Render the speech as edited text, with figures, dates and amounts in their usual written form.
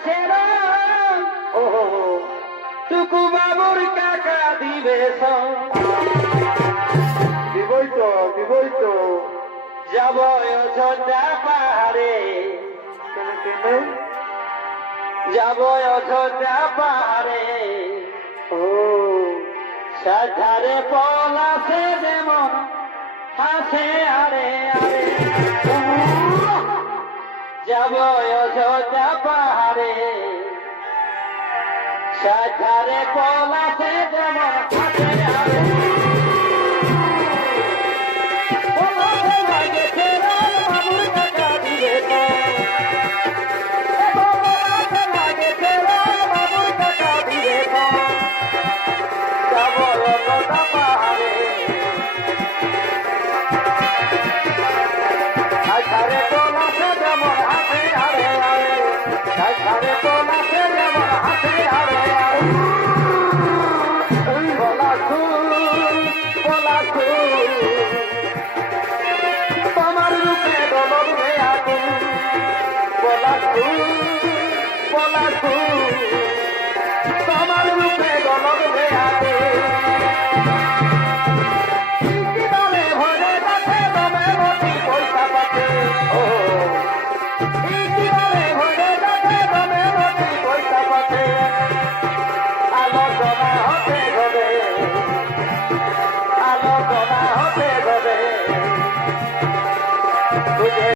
গেছে ও টুকু বাবুর কাকা দিবে দিবই তো যাব অযোধ্যা পাহাড়ে যাব অযোধ্যা পাহাড়ে ও সাধারে পলাশে যেমন হাসে আরে আরে যাব অযোধ্যা পাহাড়ে সাধারে পলাশে যেমন হাসে আরে তোমার রূপে গলব হয়ে